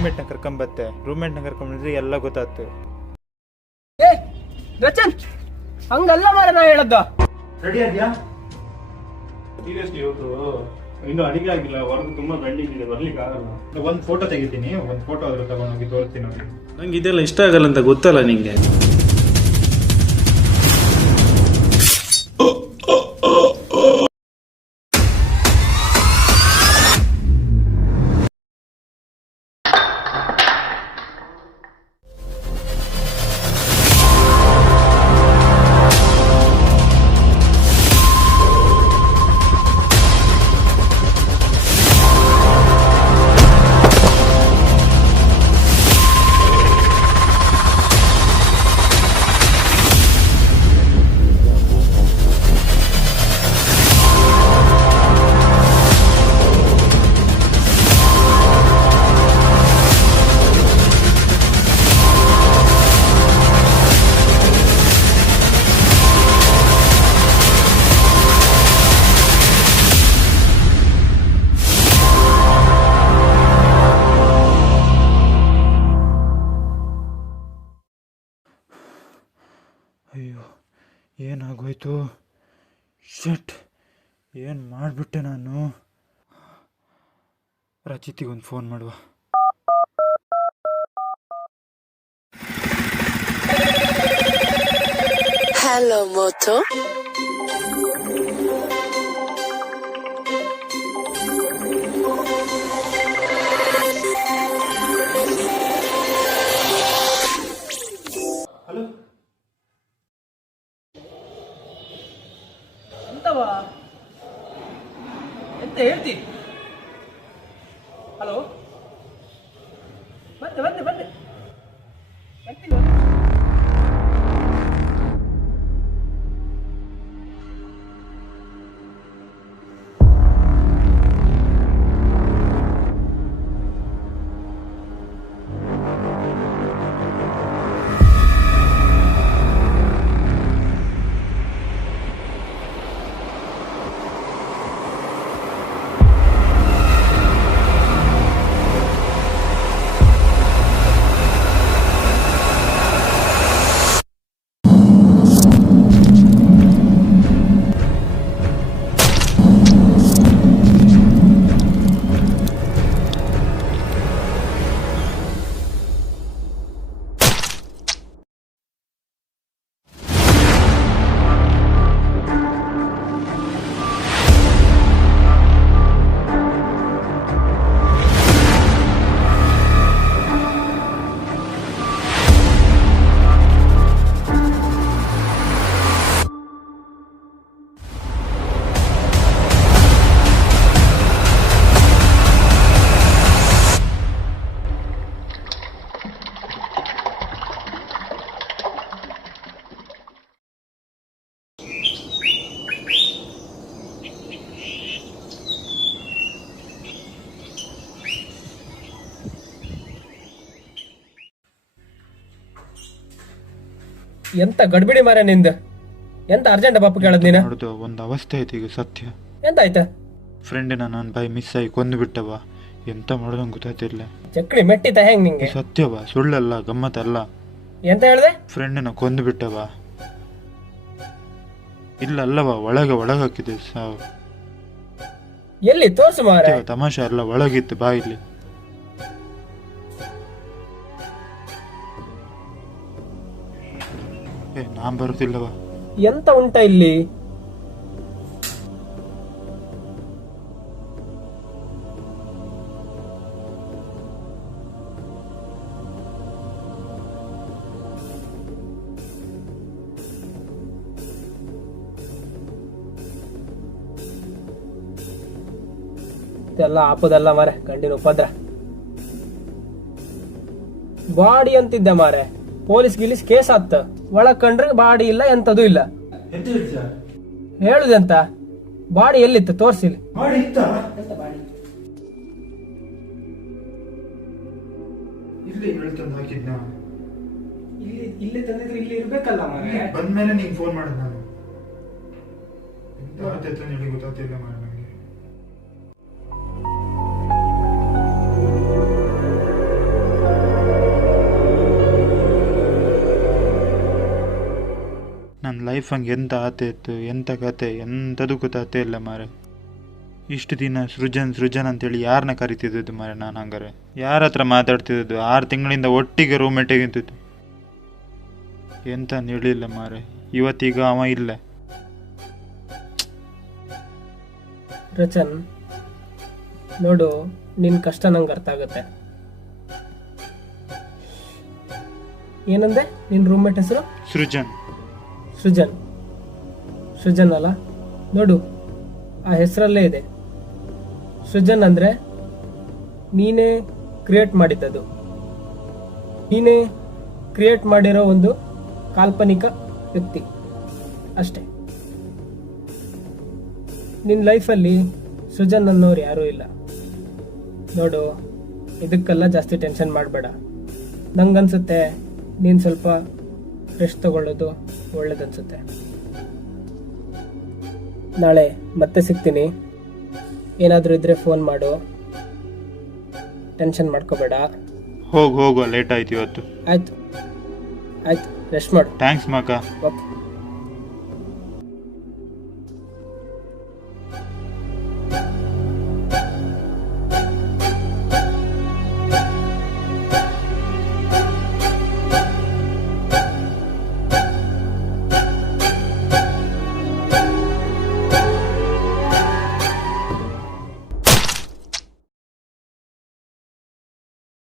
ರೂಮ್ಮೇಟ್ನ ಕರ್ಕೊಂಬತ್ತೆ. ರೂಮ್ಮೇಟ್ನ ಕರ್ಕೊಂಬಂದ್ರೆ ಎಲ್ಲ ಗೊತ್ತಾಗ್ತು. ಏ ರಚನ್, ಹಂಗಲ್ಲ ಮಾರ ನಾ ಹೇಳದ್ದ. ರೆಡಿ ಆದ್ಯಾ? ಸೀರಿಯಸ್ಲಿ ಇವತ್ತು ಇನ್ನು ಅಡಿಗೆ ಆಗಿಲ್ಲ, ಹೊರಗೆ ತುಂಬಾ ಬೆಂಡಿಂಗ್ ಇದೆ, ಬರ್ಲಿಕ್ಕೆ ಆಗಲ್ಲ. ಒಂದು ಫೋಟೋ ತೆಗಿತೀನಿ, ಒಂದು ಫೋಟೋ ಆದ್ರೂ ತಗೊಂಡೋಗಿ ತೋರಿಸ್ತೀನಿ ಅವ್ರಿಗೆ. ನಂಗೆ ಇದೆಲ್ಲ ಇಷ್ಟ ಆಗಲ್ಲ ಅಂತ ಗೊತ್ತಲ್ಲ ನಿಂಗೆ. ಅಯ್ಯೋ, ಏನಾಗೋಯ್ತು? ಶಟ್, ಏನು ಮಾಡಿಬಿಟ್ಟೆ ನಾನು? ರಚಿತಿಗೊಂದು ಫೋನ್ ಮಾಡುವ. ಹಲೋ ಮೋಟೋ. ಹಲೋ, ಎಂತವಾ ಎಂತ ಹೇಳ್ತಿ? ಹಲೋ, ಬಂದೆ ಬಂದೆ ಬಂದೆ ಬರ್ತೀನಿ. ಎಂತ ಗಡ್ಬಿಡಿ ಮಾರ ನಿಂದ? ಎಂತ ಅರ್ಜೆಂಟ್ ಬಾಪು ಕೇಳದ್ ನೀನ? ನೋಡ್ದು ಒಂದು ಅವಸ್ಥೆ ಐತಿ ಈಗ. ಸತ್ಯ ಎಂತ ಆಯ್ತ? ಫ್ರೆಂಡಿನ ನನ್ನ ಬಾಯಿ ಮಿಸ್ ಆಗಿ ಕೊಂದು ಬಿಟ್ಟವ. ಎಂತ ಮಾಡೋದಂಗೆ ಗೊತ್ತಾಯ್ತಿರ್ಲ. ಚಕ್ರಿ ಮೆಟ್ಟಿತ ಹೆಂಗ್ ನಿಂಗೆ? ಸತ್ಯವ, ಸುಳ್ಳಲ್ಲ, ಗಮ್ಮತ್ತಲ್ಲ. ಎಂತ ಹೇಳ್ದೆ? ಫ್ರೆಂಡಿನ ಕೊಂದು ಬಿಟ್ಟವ. ಇಲ್ಲ ಅಲ್ಲವ, ಒಳಗಾಕಿದೆ ಸಾವು. ಎಲ್ಲಿ ತೋರ್ಸು ಮಾರ. ತಮಾಷೆ ಅಲ್ಲ, ಒಳಗಿತ್ತು ಬಾಯಿಲಿ. ನಾನ್ ಬರುತ್ತಿಲ್ಲವ. ಎಂತ ಉಂಟ ಇಲ್ಲಿ? ಎಲ್ಲ ಆಪದಲ್ಲ ಮಾರೆ, ಗಂಡಿನ ಉಪದ್ರ. ಬಾಡಿ ಅಂತಿದ್ದೆ ಮಾರೆ, ಪೊಲೀಸ್ ಗಿಲೀಸ್ ಕೇಸ್ ಆತ್ತ. ಒಳಗ್ ಕಂಡ್ರೆ ಬಾಡಿ ಇಲ್ಲ, ಎಂತದೂ ಇಲ್ಲ. ಹೇಳುದೆಂತ? ಬಾಡಿ ಎಲ್ಲಿತ್ತು ತೋರ್ಸಿಲಿ. ಇಲ್ಲಿ ತಂದಿದ್ರೆ ಇಲ್ಲಿ ಇರ್ಬೇಕಲ್ಲ ಮಾರೆ. ಬಂದ್ಮೇಲೆ ನಿಂಗೆ ಫೋನ್ ಮಾಡಿದ್ ನಾನು. ಗೊತ್ತಾಗ್ತಿಲ್ಲ ಮಾರೆ ನಂಗೆ. ಲೈಫ್ ಹಂಗೆ ಎಂತ ಆತೆ ಇತ್ತು, ಎಂಥ ಕತೆ ಎಂಥದ್ದು ಗೊತ್ತಾಗ್ತೇ ಇಲ್ಲ ಮಾರೆ. ಇಷ್ಟು ದಿನ ಸೃಜನ್ ಸೃಜನ್ ಅಂತೇಳಿ ಯಾರನ್ನ ಕರಿತಿದ್ದದ್ದು ಮಾರೆ ನಾನು. ಹಂಗಾರೆ ಯಾರ ಹತ್ರ ಮಾತಾಡ್ತಿದ್ದದ್ದು? 6 ತಿಂಗಳಿಂದ ಒಟ್ಟಿಗೆ ರೂಮೇಟಿಗೆ ನಿಂತಿದ್ದು. ಎಂತ ಹೇಳಿಲ್ಲ ಮಾರೆ. ಇವತ್ತೀಗ ಅವ ಇಲ್ಲ. ರಚನ್, ನೋಡು, ನಿನ್ನ ಕಷ್ಟ ನಂಗೆ ಅರ್ಥ ಆಗುತ್ತೆ. ಏನಂದೆ ನಿನ್ನ ರೂಮ್ಮೇಟ್ ಹೆಸರು? ಸೃಜನ್. ಸೃಜನ್. ಸೃಜನ್ ಅಲ್ಲ, ನೋಡು ಆ ಹೆಸರಲ್ಲೇ ಇದೆ. ಸೃಜನ್ ಅಂದರೆ ನೀನೇ ಕ್ರಿಯೇಟ್ ಮಾಡಿದ್ದದು. ನೀನೇ ಕ್ರಿಯೇಟ್ ಮಾಡಿರೋ ಒಂದು ಕಾಲ್ಪನಿಕ ವ್ಯಕ್ತಿ ಅಷ್ಟೇ. ನಿನ್ನ ಲೈಫಲ್ಲಿ ಸೃಜನ್ ಅನ್ನೋರು ಯಾರೂ ಇಲ್ಲ. ನೋಡು, ಇದಕ್ಕೆಲ್ಲ ಜಾಸ್ತಿ ಟೆನ್ಷನ್ ಮಾಡಬೇಡ. ನಂಗನ್ಸುತ್ತೆ ನೀನು ಸ್ವಲ್ಪ ರೆಸ್ಟ್ ತಗೊಳ್ಳೋದು ಒಳ್ಳೇದನ್ಸುತ್ತೆ. ನಾಳೆ ಮತ್ತೆ ಸಿಗ್ತೀನಿ. ಏನಾದರೂ ಇದ್ರೆ ಫೋನ್ ಮಾಡು, ಟೆನ್ಷನ್ ಮಾಡ್ಕೋಬೇಡ. ಹೋಗುವ, ಲೇಟ್ ಆಯ್ತು ಇವತ್ತು. ಆಯ್ತು, ರೆಸ್ಟ್ ಮಾಡು. ಥ್ಯಾಂಕ್ಸ್ ಮಕ್ಕ. ಓಕೆ.